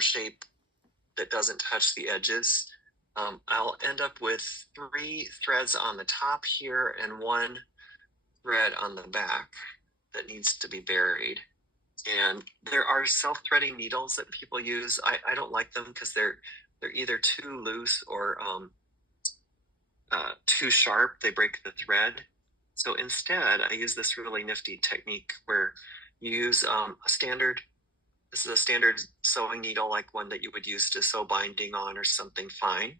shape that doesn't touch the edges. I'll end up with 3 threads on the top here and 1 thread on the back that needs to be buried. And there are self-threading needles that people use. I don't like them because they're either too loose or too sharp. They break the thread. So instead, I use this really nifty technique where you use this is a standard sewing needle, like one that you would use to sew binding on or something fine.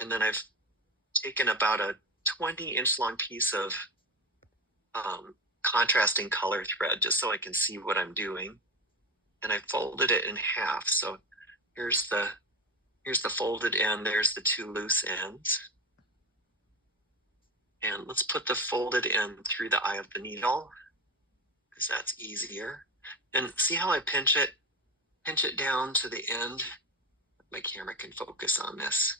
And then I've taken about a 20-inch long piece of contrasting color thread just so I can see what I'm doing. And I folded it in half. So here's the folded end, there's the 2 loose ends. And let's put the folded end through the eye of the needle, because that's easier. And see how I pinch it down to the end? My camera can focus on this.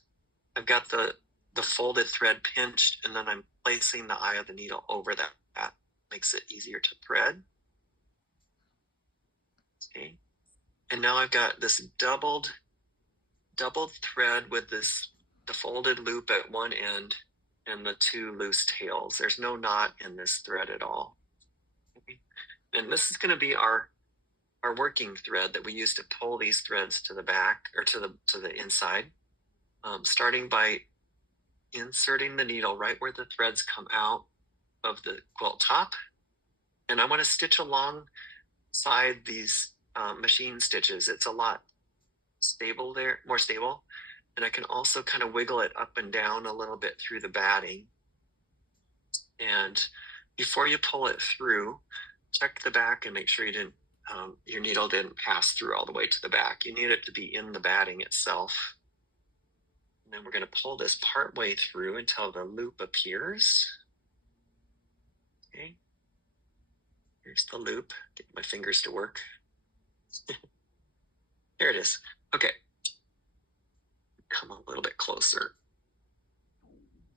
I've got the folded thread pinched, and then I'm placing the eye of the needle over that. That makes it easier to thread. Okay. And now I've got this doubled thread with the folded loop at one end and the 2 loose tails. There's no knot in this thread at all. Okay. And this is going to be our working thread that we use to pull these threads to the back or to the inside. Starting by inserting the needle right where the threads come out of the quilt top. And I want to stitch alongside these machine stitches. It's a lot more stable. And I can also kind of wiggle it up and down a little bit through the batting. And before you pull it through, check the back and make sure your needle didn't pass through all the way to the back. You need it to be in the batting itself. And then we're going to pull this part way through until the loop appears. Okay. Here's the loop. Get my fingers to work. There it is. Okay. Come a little bit closer.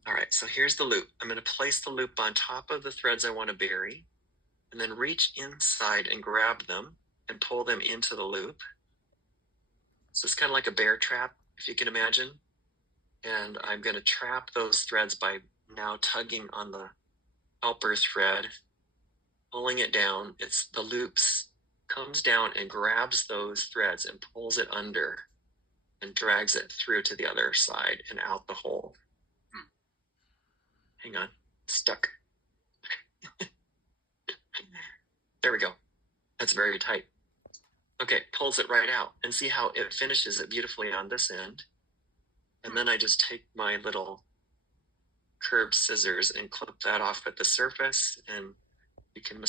All right, so here's the loop. I'm going to place the loop on top of the threads I want to bury, and then reach inside and grab them and pull them into the loop. So it's kind of like a bear trap, if you can imagine. And I'm going to trap those threads by now tugging on the helper thread, pulling it down. It's the loops, comes down and grabs those threads and pulls it under and drags it through to the other side and out the hole. Hang on, stuck. There we go. That's very tight. Okay, pulls it right out, and see how it finishes it beautifully on this end. And then I just take my little curved scissors and clip that off at the surface, and you can